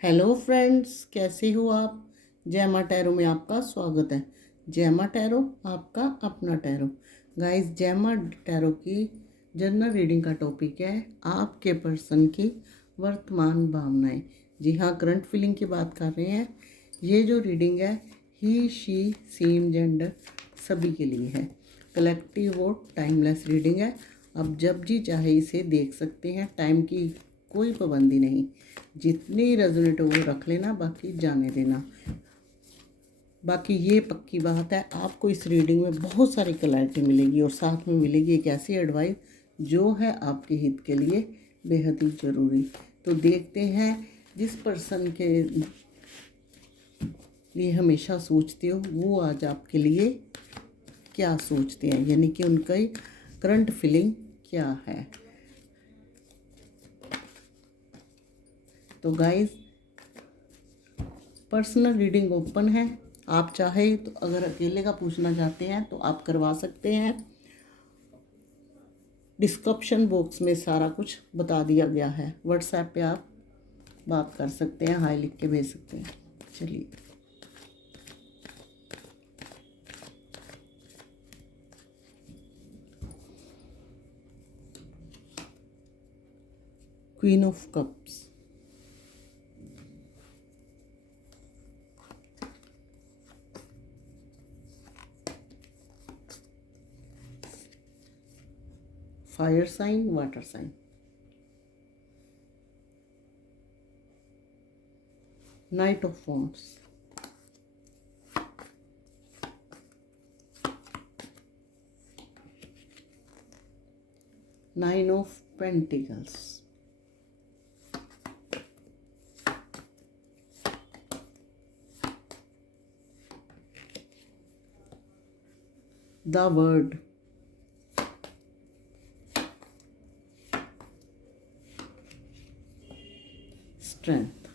Hello friends, कैसे हो आप। जय माँ टैरो में आपका स्वागत है। जय माँ टैरो, आपका अपना टैरो। गाइस, जय माँ टैरो की जनरल रीडिंग का टॉपिक है आपके पर्सन की वर्तमान भावनाएं। जी हाँ, करंट फीलिंग की बात कर रहे हैं। ये जो रीडिंग है ही शी सेम जेंडर सभी के लिए है। कलेक्टिव और टाइमलेस रीडिंग है। अब जब जी चाहे इसे देख सकते हैं, टाइम की कोई पाबंदी नहीं। जितनी रेजोनेट हो वो रख लेना, बाकी जाने देना। बाकी ये पक्की बात है, आपको इस रीडिंग में बहुत सारी क्लैरिटी मिलेगी और साथ में मिलेगी एक ऐसी एडवाइस जो है आपके हित के लिए बेहद ही ज़रूरी। तो देखते हैं, जिस पर्सन के लिए हमेशा सोचते हो वो आज आपके लिए क्या सोचते हैं, यानी कि उनका करंट फीलिंग क्या है। तो गाइस, पर्सनल रीडिंग ओपन है। आप चाहे तो अगर अकेले का पूछना चाहते हैं तो आप करवा सकते हैं। डिस्क्रिप्शन बॉक्स में सारा कुछ बता दिया गया है। व्हाट्सएप पे आप बात कर सकते हैं, हाय लिख के भेज सकते हैं। चलिए, queen of cups, fire sign, water sign, knight of wands, nine of pentacles, the world, strength,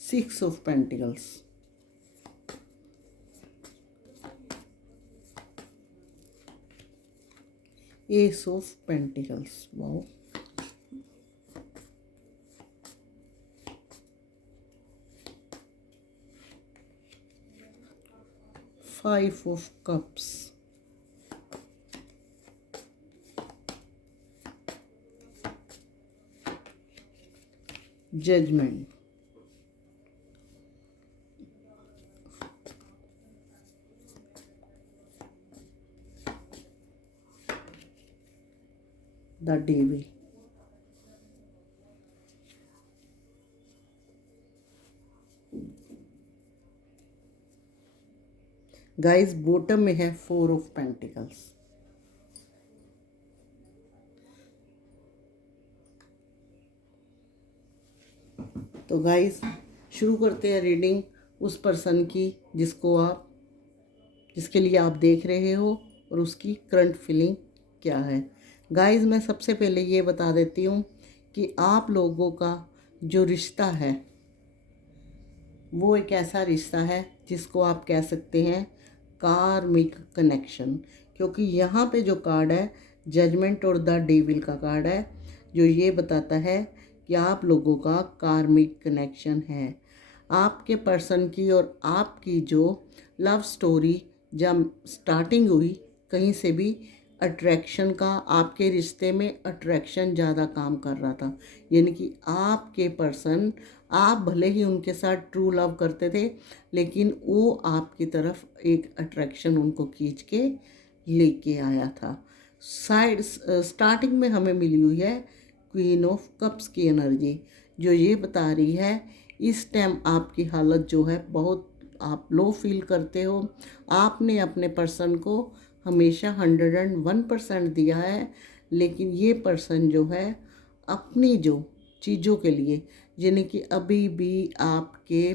six of pentacles, ace of pentacles. Wow, five of cups, judgement, the devil. Guys, bottom में है four of pentacles. तो guys, शुरू करते हैं reading उस person की जिसके लिए आप देख रहे हो और उसकी करंट फीलिंग क्या है। गाइस, मैं सबसे पहले ये बता देती हूँ कि आप लोगों का जो रिश्ता है वो एक ऐसा रिश्ता है जिसको आप कह सकते हैं कार्मिक कनेक्शन, क्योंकि यहाँ पे जो कार्ड है जजमेंट और द डेविल का कार्ड है, जो ये बताता है कि आप लोगों का कार्मिक कनेक्शन है। आपके पर्सन की और आपकी जो लव स्टोरी जब स्टार्टिंग हुई, कहीं से भी अट्रैक्शन का, आपके रिश्ते में अट्रैक्शन ज़्यादा काम कर रहा था। यानी कि आपके पर्सन, आप भले ही उनके साथ ट्रू लव करते थे, लेकिन वो आपकी तरफ एक अट्रैक्शन उनको खींच के लेके आया था। स्टार्टिंग में हमें मिली हुई है क्वीन ऑफ कप्स की एनर्जी, जो ये बता रही है इस टाइम आपकी हालत जो है बहुत आप लो फील करते हो। आपने अपने पर्सन को हमेशा 101% दिया है, लेकिन ये पर्सन जो है अपनी जो चीज़ों के लिए, यानी कि अभी भी आपके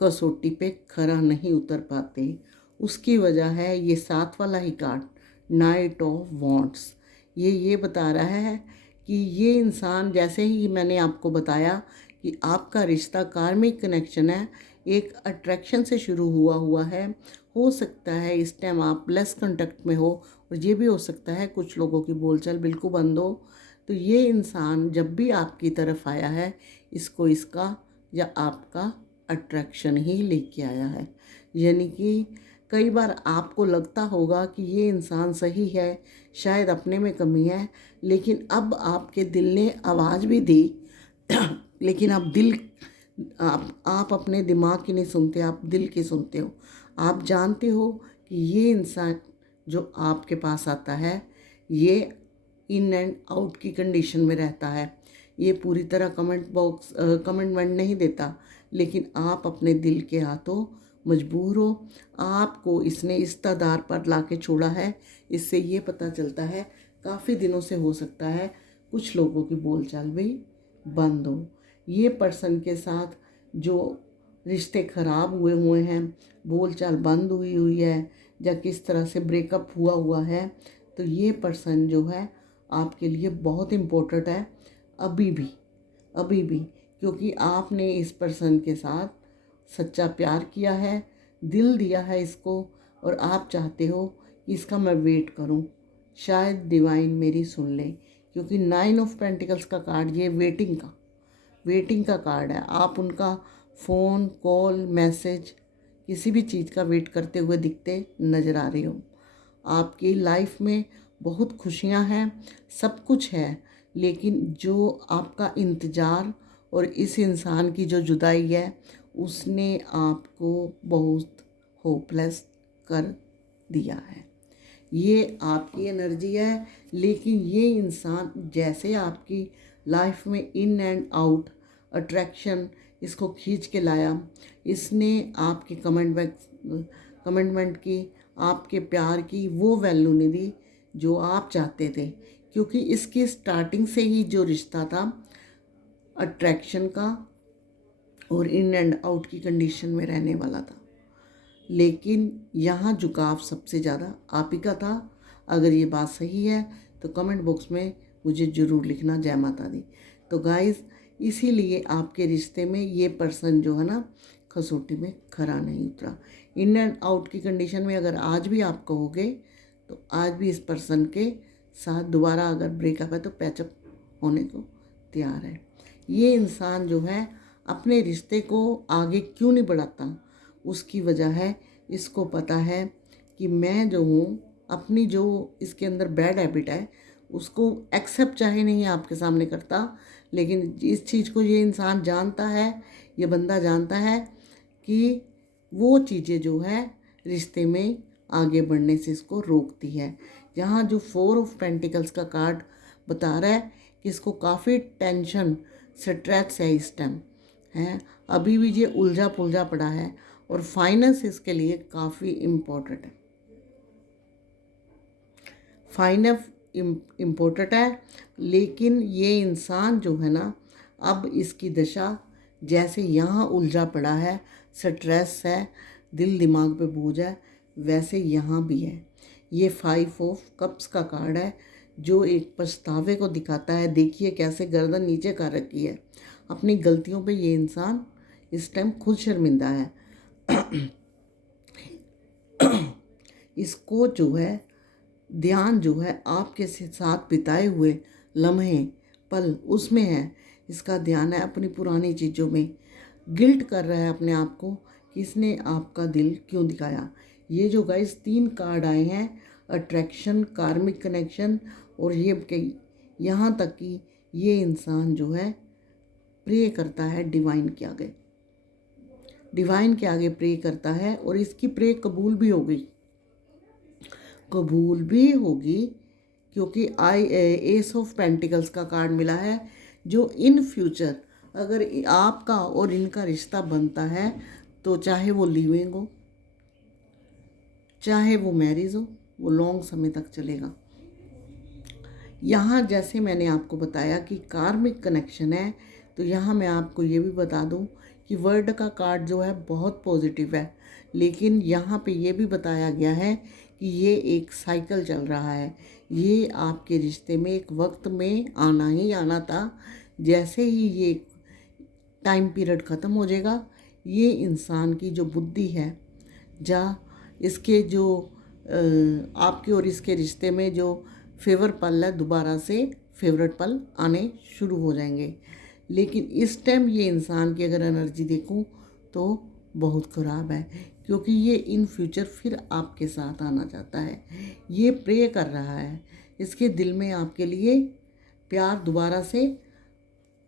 कसौटी पे खरा नहीं उतर पाते। उसकी वजह है ये साथ वाला ही कार्ड, नाइट ऑफ वॉन्ट्स। ये बता रहा है कि ये इंसान, जैसे ही मैंने आपको बताया कि आपका रिश्ता कार्मिक कनेक्शन है, एक अट्रैक्शन से शुरू हुआ है। हो सकता है इस टाइम आप लेस कांटेक्ट में हो, और ये भी हो सकता है कुछ लोगों की बोलचाल बिल्कुल बंद हो। तो ये इंसान जब भी आपकी तरफ आया है, इसको इसका या आपका अट्रैक्शन ही लेके आया है। यानी कि कई बार आपको लगता होगा कि ये इंसान सही है, शायद अपने में कमी है, लेकिन अब आपके दिल ने आवाज़ भी दी लेकिन आप अपने दिमाग की नहीं सुनते, आप दिल की सुनते हो। आप जानते हो कि ये इंसान जो आपके पास आता है, ये इन एंड आउट की कंडीशन में रहता है। ये पूरी तरह कमिटमेंट नहीं देता, लेकिन आप अपने दिल के हाथों मजबूर हो। आपको इसने इस तादार पर लाके छोड़ा है। इससे ये पता चलता है काफ़ी दिनों से हो सकता है कुछ लोगों की बोलचाल भी बंद हो। ये पर्सन के साथ जो रिश्ते ख़राब हुए हुए हैं, बोलचाल बंद हुई हुई है, या किस तरह से ब्रेकअप हुआ है, तो ये पर्सन जो है आपके लिए बहुत इम्पोर्टेंट है अभी भी, क्योंकि आपने इस पर्सन के साथ सच्चा प्यार किया है, दिल दिया है इसको, और आप चाहते हो कि इसका मैं वेट करूं, शायद डिवाइन मेरी सुन ले। क्योंकि 9 ऑफ पेंटिकल्स का कार्ड ये वेटिंग का कार्ड है। आप उनका फ़ोन कॉल मैसेज किसी भी चीज़ का वेट करते हुए दिखते नज़र आ रहे हो। आपकी लाइफ में बहुत खुशियां हैं, सब कुछ है, लेकिन जो आपका इंतज़ार और इस इंसान की जो जुदाई है, उसने आपको बहुत होपलेस कर दिया है। ये आपकी एनर्जी है, लेकिन ये इंसान जैसे आपकी लाइफ में इन एंड आउट अट्रैक्शन इसको खींच के लाया, इसने आपकी कमिटमेंट की, आपके प्यार की वो वैल्यू नहीं दी जो आप चाहते थे। क्योंकि इसकी स्टार्टिंग से ही जो रिश्ता था अट्रैक्शन का और इन एंड आउट की कंडीशन में रहने वाला था, लेकिन यहाँ झुकाव सबसे ज़्यादा आप ही का था। अगर ये बात सही है तो कमेंट बॉक्स में मुझे ज़रूर लिखना, जय माता दी। तो गाइज़, इसीलिए आपके रिश्ते में ये पर्सन जो है ना कसौटी में खरा नहीं उतरा। इन एंड आउट की कंडीशन में अगर आज भी आप कहोगे तो आज भी इस पर्सन के साथ दोबारा अगर ब्रेकअप है तो पैचअप होने को तैयार है। ये इंसान जो है अपने रिश्ते को आगे क्यों नहीं बढ़ाता, उसकी वजह है इसको पता है कि मैं जो हूँ, अपनी जो इसके अंदर बैड हैबिट है उसको एक्सेप्ट चाहे नहीं आपके सामने करता, लेकिन इस चीज़ को ये इंसान जानता है, ये बंदा जानता है कि वो चीज़ें जो है रिश्ते में आगे बढ़ने से इसको रोकती है। यहाँ जो 4 ऑफ पेंटिकल्स का कार्ड बता रहा है कि इसको काफ़ी टेंशन स्ट्रेस है इस टाइम है, अभी भी ये उलझा पुलझा पड़ा है, और फाइनेंस इसके लिए काफ़ी इम्पोर्टेंट है। फाइनेंस इम्पोर्टेंट है, लेकिन ये इंसान जो है ना, अब इसकी दशा जैसे यहाँ उलझा पड़ा है, स्ट्रेस है, दिल दिमाग पे बोझ है, वैसे यहाँ भी है। ये 5 ऑफ कप्स का कार्ड है जो एक पछतावे को दिखाता है। देखिए कैसे गर्दन नीचे कर रखी है, अपनी गलतियों पे ये इंसान इस टाइम खुद शर्मिंदा है। इसको जो है ध्यान जो है आपके साथ बिताए हुए लम्हे पल उसमें है, इसका ध्यान है अपनी पुरानी चीज़ों में। गिल्ट कर रहा है अपने आप को कि इसने आपका दिल क्यों दिखाया। ये जो गाइस 3 कार्ड आए हैं, अट्रैक्शन, कार्मिक कनेक्शन, और ये यहाँ तक कि ये इंसान जो है प्रे करता है डिवाइन के आगे प्रे करता है, और इसकी प्रे कबूल भी होगी क्योंकि एस ऑफ पेंटिकल्स का कार्ड मिला है, जो इन फ्यूचर अगर आपका और इनका रिश्ता बनता है तो चाहे वो लिविंग हो चाहे वो मैरिज हो, वो लॉन्ग समय तक चलेगा। यहाँ जैसे मैंने आपको बताया कि कार्मिक कनेक्शन है, तो यहाँ मैं आपको ये भी बता दूँ कि वर्ल्ड का कार्ड जो है बहुत पॉजिटिव है, लेकिन यहाँ पे ये भी बताया गया है कि ये एक साइकिल चल रहा है। ये आपके रिश्ते में एक वक्त में आना ही आना था। जैसे ही ये टाइम पीरियड ख़त्म हो जाएगा, ये इंसान की जो बुद्धि है, इसके जो आपके और इसके रिश्ते में जो फेवर पल है, दोबारा से फेवरेट पल आने शुरू हो जाएंगे। लेकिन इस टाइम ये इंसान की अगर एनर्जी देखूं तो बहुत ख़राब है, क्योंकि ये इन फ्यूचर फिर आपके साथ आना चाहता है। ये प्रे कर रहा है, इसके दिल में आपके लिए प्यार दोबारा से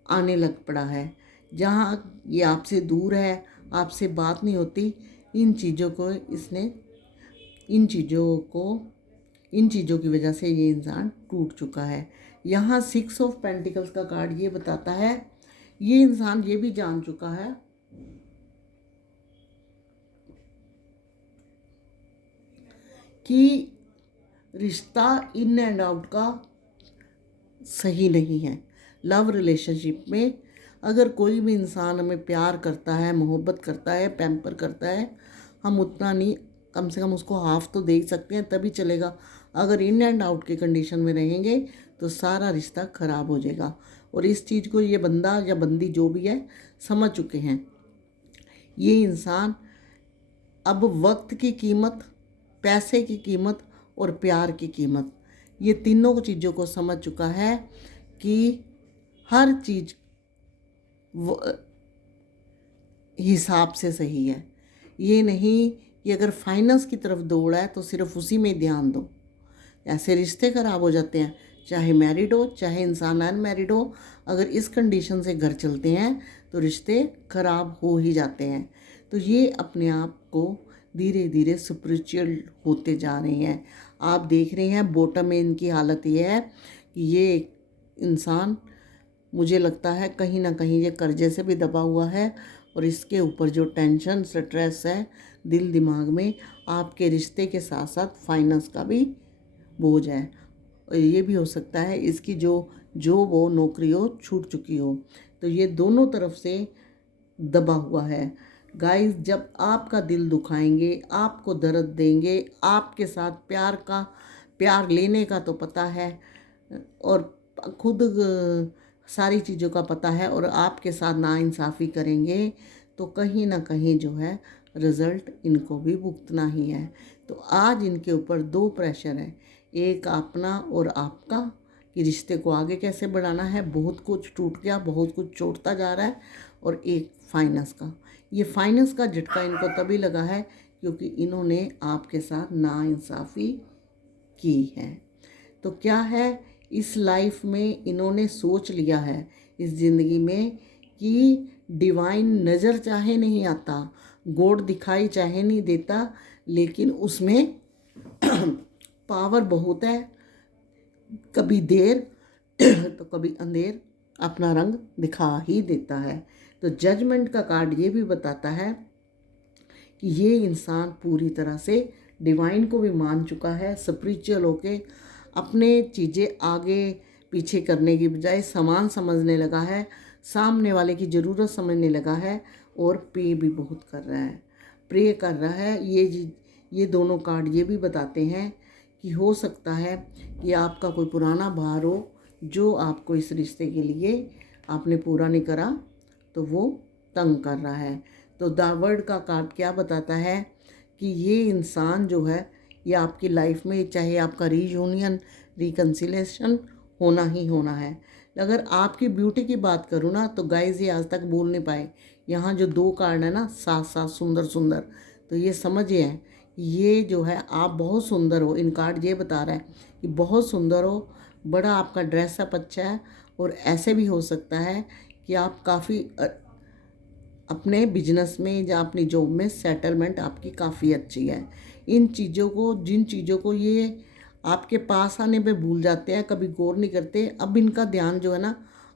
आने लग पड़ा है। जहाँ ये आपसे दूर है, आपसे बात नहीं होती, इन चीज़ों को इसने इन चीज़ों की वजह से ये इंसान टूट चुका है। यहाँ 6 ऑफ पेंटिकल्स का कार्ड ये बताता है, ये इंसान ये भी जान चुका है कि रिश्ता इन एंड आउट का सही नहीं है। लव रिलेशनशिप में अगर कोई भी इंसान हमें प्यार करता है, मोहब्बत करता है, पैम्पर करता है, हम उतना नहीं, कम से कम उसको हाफ तो देख सकते हैं, तभी चलेगा। अगर इन एंड आउट के कंडीशन में रहेंगे तो सारा रिश्ता ख़राब हो जाएगा। और इस चीज़ को ये बंदा या बंदी जो भी है समझ चुके हैं। ये इंसान अब वक्त की कीमत, पैसे की कीमत और प्यार की कीमत, ये तीनों चीज़ों को समझ चुका है कि हर चीज़ हिसाब से सही है। ये नहीं कि अगर फाइनेंस की तरफ दौड़ है तो सिर्फ उसी में ध्यान दो, ऐसे रिश्ते ख़राब हो जाते हैं। चाहे मैरिड हो, चाहे इंसान अनमैरिड हो, अगर इस कंडीशन से घर चलते हैं तो रिश्ते ख़राब हो ही जाते हैं। तो ये अपने आप को धीरे धीरे स्पिरिचुअल होते जा रहे हैं। आप देख रहे हैं बॉटम में इनकी हालत ये है कि ये इंसान, मुझे लगता है कहीं ना कहीं ये कर्जे से भी दबा हुआ है, और इसके ऊपर जो टेंशन स्ट्रेस है दिल दिमाग में, आपके रिश्ते के साथ साथ फाइनेंस का भी बोझ है। और ये भी हो सकता है इसकी जो जॉब हो, नौकरी हो, छूट चुकी हो। तो ये दोनों तरफ से दबा हुआ है। गाइस, जब आपका दिल दुखाएंगे, आपको दर्द देंगे, आपके साथ प्यार लेने का तो पता है और खुद सारी चीज़ों का पता है, और आपके साथ नाइंसाफ़ी करेंगे तो कहीं ना कहीं जो है रिज़ल्ट इनको भी भुगतना ही है। तो आज इनके ऊपर 2 प्रेशर है, एक अपना और आपका, कि रिश्ते को आगे कैसे बढ़ाना है। बहुत कुछ टूट गया, बहुत कुछ छोड़ता जा रहा है। और एक फाइनेंस का, ये फाइनेंस का झटका इनको तभी लगा है क्योंकि इन्होंने आपके साथ नाइंसाफ़ी की है। तो क्या है, इस लाइफ में इन्होंने सोच लिया है इस ज़िंदगी में कि डिवाइन नज़र चाहे नहीं आता, गॉड दिखाई चाहे नहीं देता, लेकिन उसमें पावर बहुत है। कभी देर तो कभी अंधेर अपना रंग दिखा ही देता है। तो जजमेंट का कार्ड ये भी बताता है कि ये इंसान पूरी तरह से डिवाइन को भी मान चुका है। स्पिरिचुअल होके अपने चीज़ें आगे पीछे करने की बजाय समान समझने लगा है, सामने वाले की ज़रूरत समझने लगा है, और पे भी बहुत कर रहा है, प्रे कर रहा है। ये दोनों कार्ड ये भी बताते हैं कि हो सकता है कि आपका कोई पुराना भार हो जो आपको इस रिश्ते के लिए आपने पूरा नहीं करा, तो वो तंग कर रहा है। तो द वर्ल्ड का कार्ड क्या बताता है कि ये इंसान जो है, ये आपकी लाइफ में, चाहे आपका रीयूनियन, रिकन्सिलेशन होना ही होना है। अगर आपकी ब्यूटी की बात करूँ ना, तो गाइस ये आज तक बोल नहीं पाए। यहाँ जो 2 कार्ड है ना, साथ साथ सुंदर सुंदर, तो ये समझिए ये जो है आप बहुत सुंदर हो। इन कार्ड ये बता रहा है कि बहुत सुंदर हो, बड़ा आपका ड्रेसअप अच्छा है, और ऐसे भी हो सकता है कि आप काफ़ी अपने बिजनेस में या अपनी जॉब में सेटलमेंट आपकी काफ़ी अच्छी है। जिन चीज़ों को ये आपके पास आने पे भूल जाते हैं, कभी गौर नहीं करते, अब इनका ध्यान जो है ना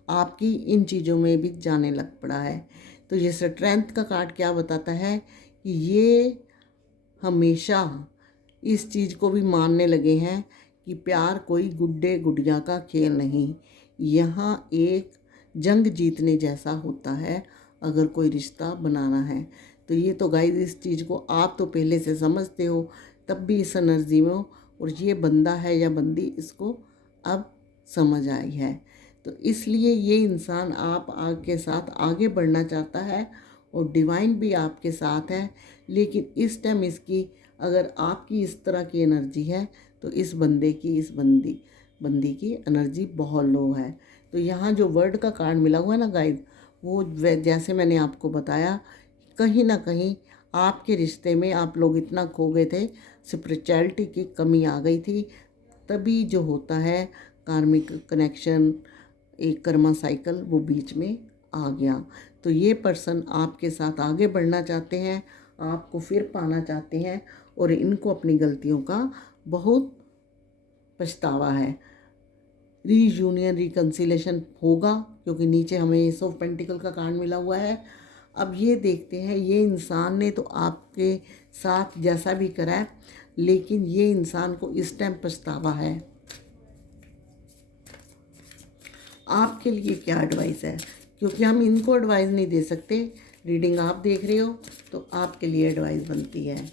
आपकी इन चीज़ों में भी जाने लग पड़ा है। तो ये स्ट्रेंथ का कार्ड क्या बताता है कि ये हमेशा इस चीज़ को भी मानने लगे हैं कि प्यार कोई गुड्डे गुड़िया का खेल नहीं, यहाँ एक जंग जीतने जैसा होता है अगर कोई रिश्ता बनाना है। तो ये तो गाइस इस चीज़ को आप तो पहले से समझते हो, तब भी इस एनर्जी में हो, और ये बंदा है या बंदी इसको अब समझ आई है। तो इसलिए ये इंसान आप के साथ आगे बढ़ना चाहता है, और डिवाइन भी आपके साथ है, लेकिन इस टाइम इसकी अगर आपकी इस तरह की एनर्जी है तो इस बंदी की एनर्जी बहुत लो है। तो यहाँ जो वर्ड का कार्ड मिला हुआ है ना गाइस, वो जैसे मैंने आपको बताया, कहीं ना कहीं आपके रिश्ते में आप लोग इतना खो गए थे, स्पिरिचुअलिटी की कमी आ गई थी, तभी जो होता है कार्मिक कनेक्शन, एक कर्मा साइकिल वो बीच में आ गया। तो ये पर्सन आपके साथ आगे बढ़ना चाहते हैं, आपको फिर पाना चाहते हैं, और इनको अपनी गलतियों का बहुत पछतावा है। रीयूनियन रिकन्सिलेशन होगा, क्योंकि नीचे हमें एस ऑफ पेंटिकल का कार्ड मिला हुआ है। अब ये देखते हैं, ये इंसान ने तो आपके साथ जैसा भी करा है, लेकिन ये इंसान को इस टाइम पछतावा है। आपके लिए क्या एडवाइस है, क्योंकि हम इनको एडवाइस नहीं दे सकते, रीडिंग आप देख रहे हो तो आपके लिए एडवाइस बनती है।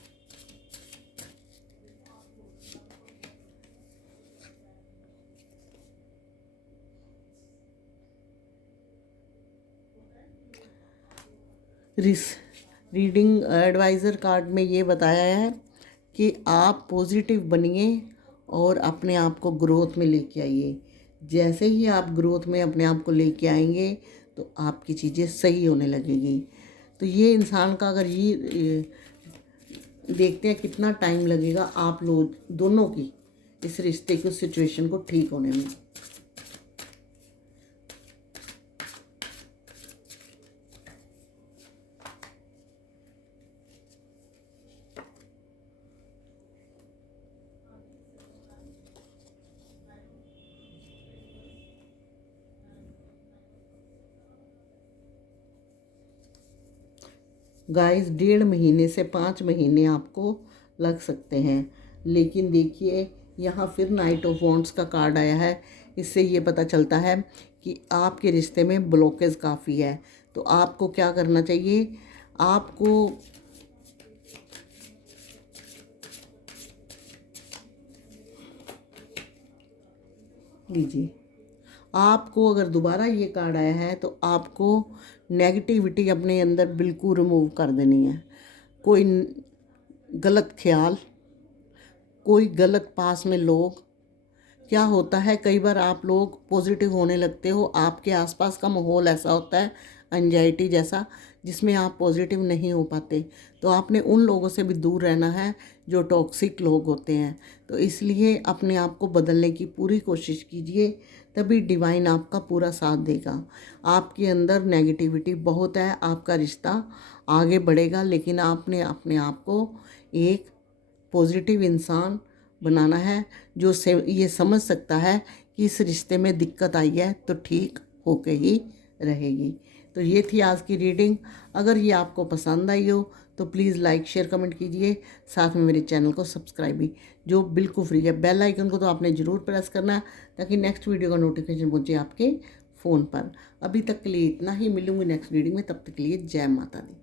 रीडिंग एडवाइज़र कार्ड में ये बताया है कि आप पॉजिटिव बनिए और अपने आप को ग्रोथ में लेके आइए। जैसे ही आप ग्रोथ में अपने आप को लेके आएंगे तो आपकी चीज़ें सही होने लगेगी। तो ये इंसान का अगर ये देखते हैं कितना टाइम लगेगा आप लोग दोनों की इस रिश्ते की सिचुएशन को ठीक होने में। गाइस 1.5 महीने से 5 महीने आपको लग सकते हैं, लेकिन देखिए यहाँ फिर नाइट ऑफ वॉन्ड्स का कार्ड आया है। इससे ये पता चलता है कि आपके रिश्ते में ब्लॉकेज काफ़ी है। तो आपको क्या करना चाहिए, आपको लीजिए, आपको अगर दोबारा ये कार्ड आया है तो आपको नेगेटिविटी अपने अंदर बिल्कुल रिमूव कर देनी है। कोई गलत ख्याल, कोई गलत पास में लोग, क्या होता है कई बार आप लोग पॉजिटिव होने लगते हो, आपके आसपास का माहौल ऐसा होता है एंजाइटी जैसा, जिसमें आप पॉजिटिव नहीं हो पाते। तो आपने उन लोगों से भी दूर रहना है जो टॉक्सिक लोग होते हैं। तो इसलिए अपने आप को बदलने की पूरी कोशिश कीजिए, तभी डिवाइन आपका पूरा साथ देगा। आपके अंदर नेगेटिविटी बहुत है, आपका रिश्ता आगे बढ़ेगा, लेकिन आपने अपने आप को एक पॉजिटिव इंसान बनाना है जो ये समझ सकता है कि इस रिश्ते में दिक्कत आई है तो ठीक होके ही रहेगी। तो ये थी आज की रीडिंग। अगर ये आपको पसंद आई हो तो प्लीज़ लाइक शेयर कमेंट कीजिए, साथ में मेरे चैनल को सब्सक्राइब भी, जो बिल्कुल फ्री है। बेल आइकन को तो आपने ज़रूर प्रेस करना है ताकि नेक्स्ट वीडियो का नोटिफिकेशन पहुँचे आपके फ़ोन पर। अभी तक के लिए इतना ही, मिलूंगी नेक्स्ट रीडिंग में, तब तक के लिए जय माता दी।